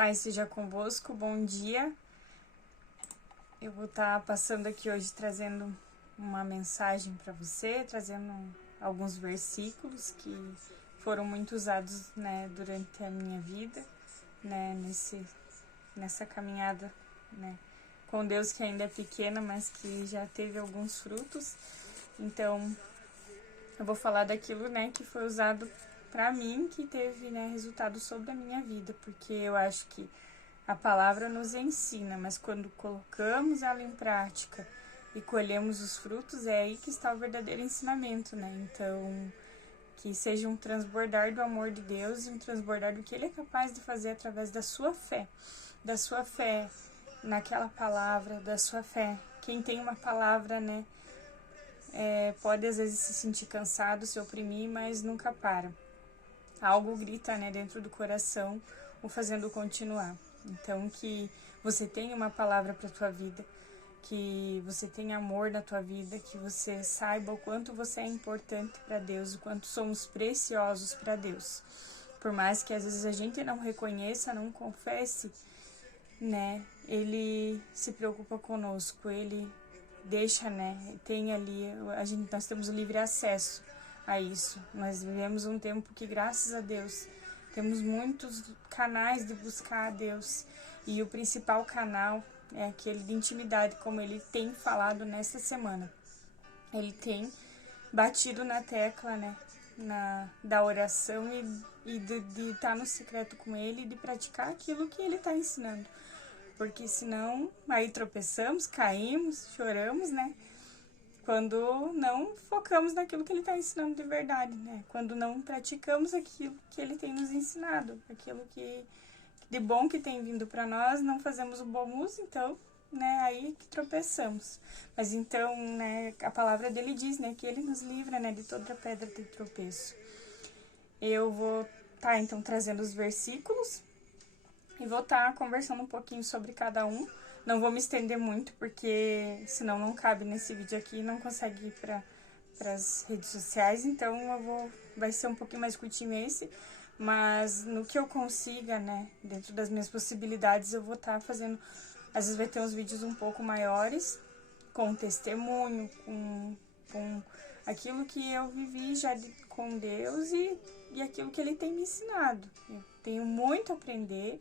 Pai seja convosco, bom dia. Eu vou estar passando aqui hoje trazendo uma mensagem para você, trazendo alguns versículos que foram muito usados, né, durante a minha vida, né, nessa caminhada, né, com Deus, que ainda é pequena, mas que já teve alguns frutos. Então, eu vou falar daquilo, né, que foi usado para mim, que teve, né, resultado sobre a minha vida, porque eu acho que a palavra nos ensina, mas quando colocamos ela em prática e colhemos os frutos, é aí que está o verdadeiro ensinamento, né? Então, que seja um transbordar do amor de Deus e um transbordar do que Ele é capaz de fazer através da sua fé naquela palavra, da sua fé. Quem tem uma palavra, né, pode às vezes se sentir cansado, se oprimir, mas nunca para. Algo grita, né, dentro do coração, o fazendo continuar. Então, que você tenha uma palavra para a tua vida, que você tenha amor na tua vida, que você saiba o quanto você é importante para Deus, o quanto somos preciosos para Deus. Por mais que às vezes a gente não reconheça, não confesse, né, Ele se preocupa conosco, Ele deixa, né, tem ali, nós temos o livre acesso a isso. Nós vivemos um tempo que, graças a Deus, temos muitos canais de buscar a Deus, e o principal canal é aquele de intimidade, como ele tem falado nessa semana. Ele tem batido na tecla, né, da oração e de estar no secreto com ele e de praticar aquilo que ele está ensinando. Porque senão, aí tropeçamos, caímos, choramos, né? Quando não focamos naquilo que ele está ensinando de verdade, né? Quando não praticamos aquilo que ele tem nos ensinado, aquilo que de bom que tem vindo para nós, não fazemos o bom uso, então, né, aí que tropeçamos. Mas então, né, a palavra dele diz, né, que ele nos livra, né, de toda pedra de tropeço. Eu vou estar, então, trazendo os versículos e vou estar conversando um pouquinho sobre cada um. Não vou me estender muito, porque senão não cabe nesse vídeo aqui e não consegue ir para as redes sociais. Então, vai ser um pouquinho mais curtinho esse. Mas no que eu consiga, né, dentro das minhas possibilidades, eu vou estar fazendo. Às vezes vai ter uns vídeos um pouco maiores, com testemunho, com aquilo que eu vivi já com Deus e aquilo que Ele tem me ensinado. Eu tenho muito a aprender,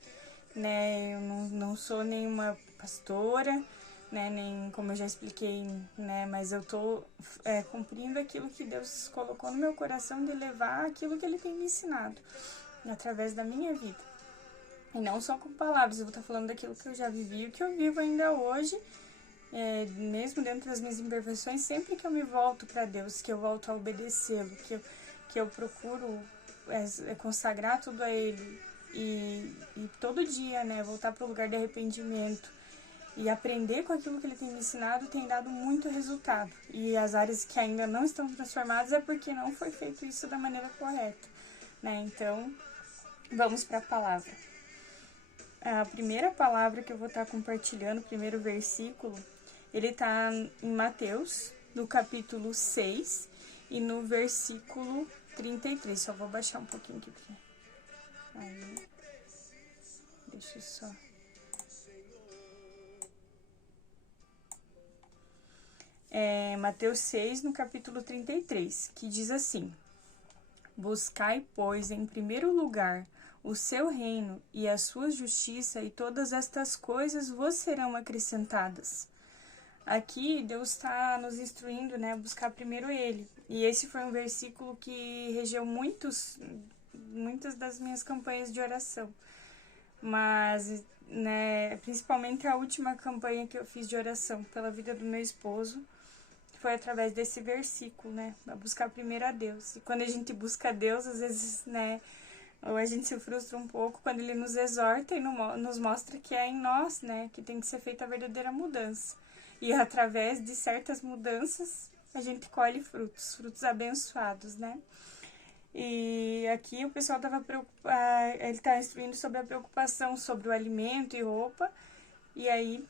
né, eu não sou nenhuma pastora, né, nem como eu já expliquei, né, mas eu tô cumprindo aquilo que Deus colocou no meu coração, de levar aquilo que Ele tem me ensinado através da minha vida. E não só com palavras, eu vou estar falando daquilo que eu já vivi, o que eu vivo ainda hoje, mesmo dentro das minhas imperfeições. Sempre que eu me volto para Deus, que eu volto a obedecê-lo, que eu procuro consagrar tudo a Ele, e todo dia, né, voltar para o lugar de arrependimento e aprender com aquilo que Ele tem me ensinado, tem dado muito resultado. E as áreas que ainda não estão transformadas é porque não foi feito isso da maneira correta, né? Então, vamos para a palavra. A primeira palavra que eu vou estar compartilhando, o primeiro versículo, ele está em Mateus, no capítulo 6 e no versículo 33. Só vou baixar um pouquinho aqui. Aí, deixa eu só... Mateus 6, no capítulo 33, que diz assim: Buscai, pois, em primeiro lugar o seu reino e a sua justiça, e todas estas coisas vos serão acrescentadas. Aqui Deus está nos instruindo, né, a buscar primeiro Ele. E esse foi um versículo que regeu muitas das minhas campanhas de oração. Mas, né, principalmente a última campanha que eu fiz de oração pela vida do meu esposo, foi através desse versículo, né, a buscar primeiro a Deus. E quando a gente busca a Deus, às vezes, né, ou a gente se frustra um pouco quando Ele nos exorta e nos mostra que é em nós, né, que tem que ser feita a verdadeira mudança. E através de certas mudanças, a gente colhe frutos abençoados, né. E aqui o pessoal estava preocupado, ele está instruindo sobre a preocupação sobre o alimento e roupa, e aí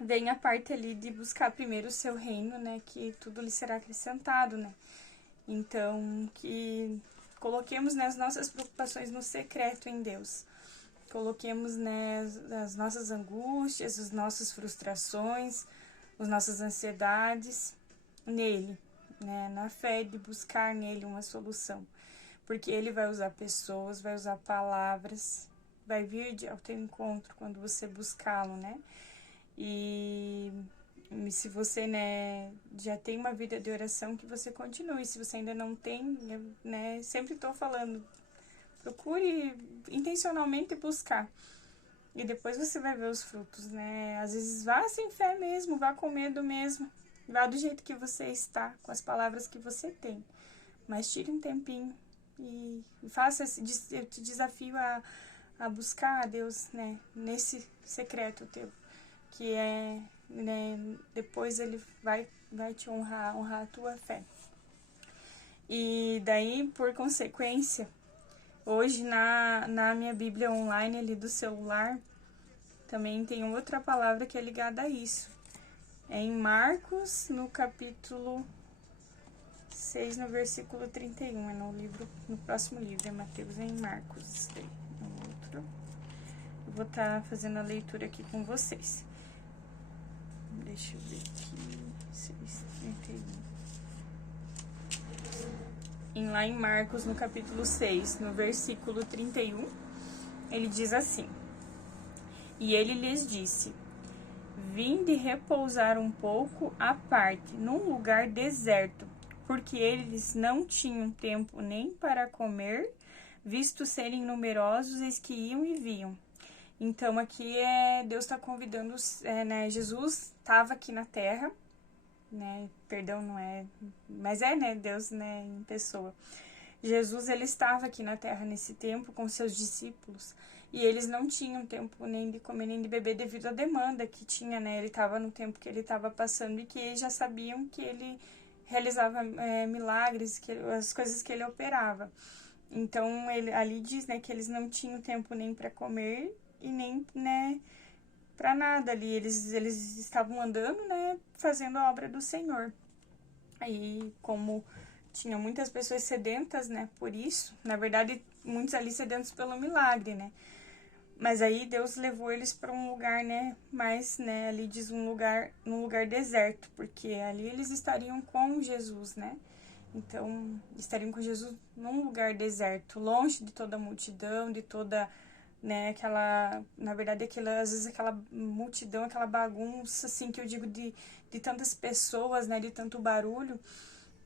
vem a parte ali de buscar primeiro o seu reino, né, que tudo lhe será acrescentado, né. Então, que coloquemos, né, as nossas preocupações no secreto em Deus. coloquemos, né, as nossas angústias, as nossas frustrações, as nossas ansiedades nele, né, na fé de buscar nele uma solução. Porque ele vai usar pessoas, vai usar palavras, vai vir ao teu encontro quando você buscá-lo, né? E se você, né, já tem uma vida de oração, que você continue. Se você ainda não tem, né, sempre estou falando, procure intencionalmente buscar. E depois você vai ver os frutos, né? Às vezes vá sem fé mesmo, vá com medo mesmo. Vá do jeito que você está, com as palavras que você tem. Mas tire um tempinho e faça eu te desafio a buscar a Deus, né? Nesse secreto teu. Que é, né? Depois ele vai te honrar a tua fé. E daí, por consequência, hoje na minha Bíblia online ali do celular, também tem outra palavra que é ligada a isso. É em Marcos, no capítulo 6, no versículo 31. É no próximo livro, é Mateus, é em Marcos. Eu vou estar fazendo a leitura aqui com vocês. Deixa eu ver aqui. 6, 31. Lá em Marcos, no capítulo 6, no versículo 31, ele diz assim: E ele lhes disse: Vinde repousar um pouco à parte, num lugar deserto, porque eles não tinham tempo nem para comer, visto serem numerosos os que iam e vinham. Então aqui Deus está convidando, né? Jesus estava aqui na terra, né? Perdão, não é, mas né? Deus, né? Em pessoa. Jesus, ele estava aqui na terra nesse tempo com seus discípulos e eles não tinham tempo nem de comer nem de beber devido à demanda que tinha, né? Ele estava no tempo que ele estava passando e que eles já sabiam que ele realizava milagres, as coisas que ele operava. Então, ele ali diz, né, que eles não tinham tempo nem para comer e nem, né, para nada ali. Eles estavam andando, né, fazendo a obra do Senhor. Aí, como tinha muitas pessoas sedentas, né, por isso, na verdade, muitos ali sedentos pelo milagre, né, mas aí Deus levou eles para um lugar, né, mais, né, ali diz num lugar deserto, porque ali eles estariam com Jesus, né, então, estariam com Jesus num lugar deserto, longe de toda a multidão, de toda, né, na verdade, às vezes aquela multidão, aquela bagunça, assim, que eu digo de tantas pessoas, né, de tanto barulho,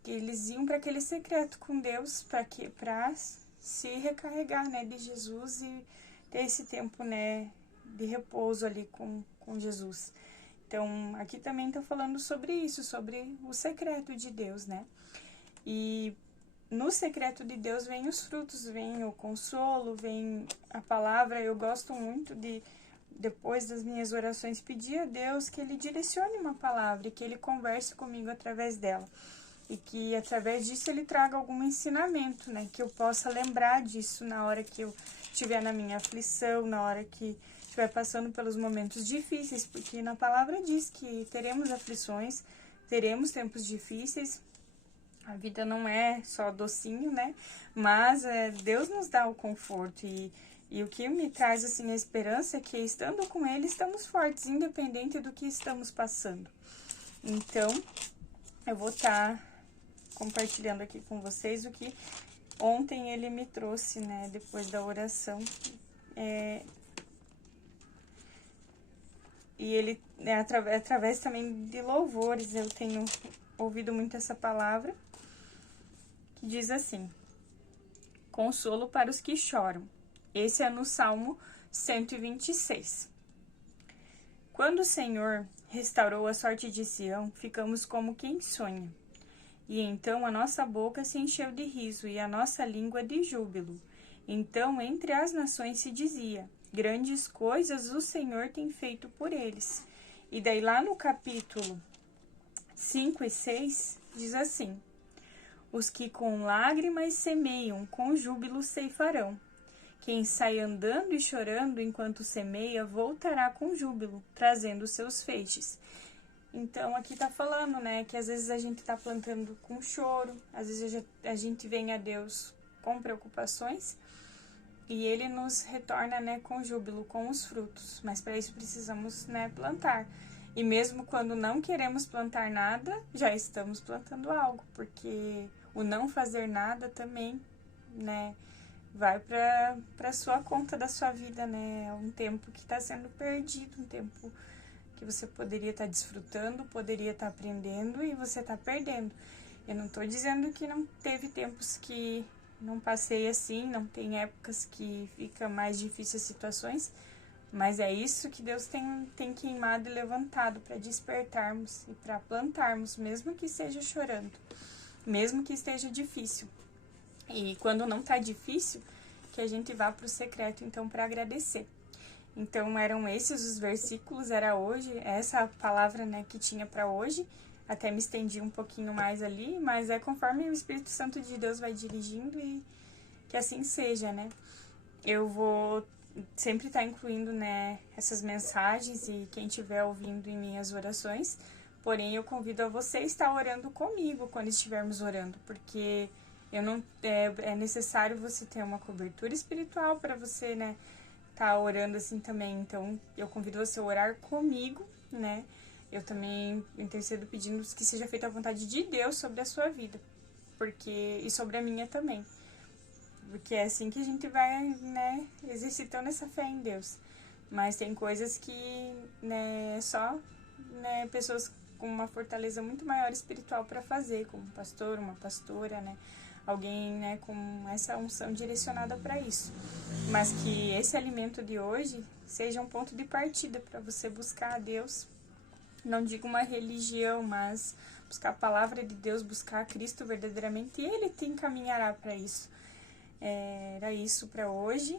que eles iam para aquele secreto com Deus, para se recarregar, né, de Jesus e ter esse tempo, né, de repouso ali com Jesus. Então, aqui também estou falando sobre isso, sobre o secreto de Deus, né, e no secreto de Deus vem os frutos, vem o consolo, vem a palavra. Eu gosto muito de, depois das minhas orações, pedir a Deus que Ele direcione uma palavra e que Ele converse comigo através dela. E que através disso Ele traga algum ensinamento, né? Que eu possa lembrar disso na hora que eu estiver na minha aflição, na hora que estiver passando pelos momentos difíceis. Porque na palavra diz que teremos aflições, teremos tempos difíceis. A vida não é só docinho, né? Mas Deus nos dá o conforto e o que me traz, assim, a esperança é que estando com Ele, estamos fortes, independente do que estamos passando. Então, eu vou estar compartilhando aqui com vocês o que ontem Ele me trouxe, né? Depois da oração. E Ele, através também de louvores, eu tenho ouvido muito essa palavra, que diz assim: consolo para os que choram. Esse é no Salmo 126. Quando o Senhor restaurou a sorte de Sião, ficamos como quem sonha. E então a nossa boca se encheu de riso e a nossa língua de júbilo. Então entre as nações se dizia: grandes coisas o Senhor tem feito por eles. E daí lá no capítulo 5 e 6 diz assim: os que com lágrimas semeiam, com júbilo ceifarão. Quem sai andando e chorando enquanto semeia, voltará com júbilo, trazendo seus feixes. Então, aqui tá falando, né, que às vezes a gente tá plantando com choro, às vezes a gente vem a Deus com preocupações, e ele nos retorna, né, com júbilo, com os frutos. Mas para isso precisamos, né, plantar. E mesmo quando não queremos plantar nada, já estamos plantando algo, porque o não fazer nada também, né, vai para sua conta da sua vida, né? É um tempo que está sendo perdido, um tempo que você poderia estar desfrutando, poderia estar aprendendo e você está perdendo. Eu não estou dizendo que não teve tempos que não passei assim, não tem épocas que fica mais difíceis as situações, mas é isso que Deus tem queimado e levantado para despertarmos e para plantarmos, mesmo que esteja chorando, mesmo que esteja difícil. E quando não tá difícil, que a gente vá para o secreto, então, para agradecer. Então, eram esses os versículos, era hoje, essa palavra, né, que tinha para hoje. Até me estendi um pouquinho mais ali, mas é conforme o Espírito Santo de Deus vai dirigindo e que assim seja, né? Eu vou sempre estar incluindo, né, essas mensagens e quem estiver ouvindo em minhas orações. Porém, eu convido a você a estar orando comigo quando estivermos orando, porque eu não é necessário você ter uma cobertura espiritual para você, né, tá orando assim também. Então, eu convido você a orar comigo, né? Eu também intercedo pedindo que seja feita a vontade de Deus sobre a sua vida, porque e sobre a minha também. Porque é assim que a gente vai, né, exercitando essa fé em Deus. Mas tem coisas que, né, só, né, pessoas com uma fortaleza muito maior espiritual para fazer, como um pastor, uma pastora, né? Alguém, né, com essa unção direcionada para isso. Mas que esse alimento de hoje seja um ponto de partida para você buscar a Deus. Não digo uma religião, mas buscar a palavra de Deus, buscar a Cristo verdadeiramente, e Ele te encaminhará para isso. Era isso para hoje.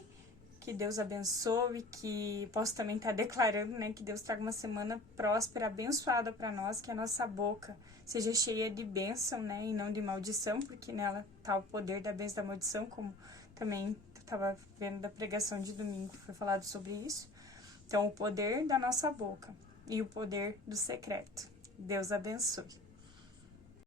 Que Deus abençoe, que posso também estar declarando, né, que Deus traga uma semana próspera, abençoada para nós, que a nossa boca seja cheia de bênção, né, e não de maldição, porque nela está o poder da bênção e da maldição, como também estava vendo da pregação de domingo, foi falado sobre isso. Então, o poder da nossa boca e o poder do secreto. Deus abençoe.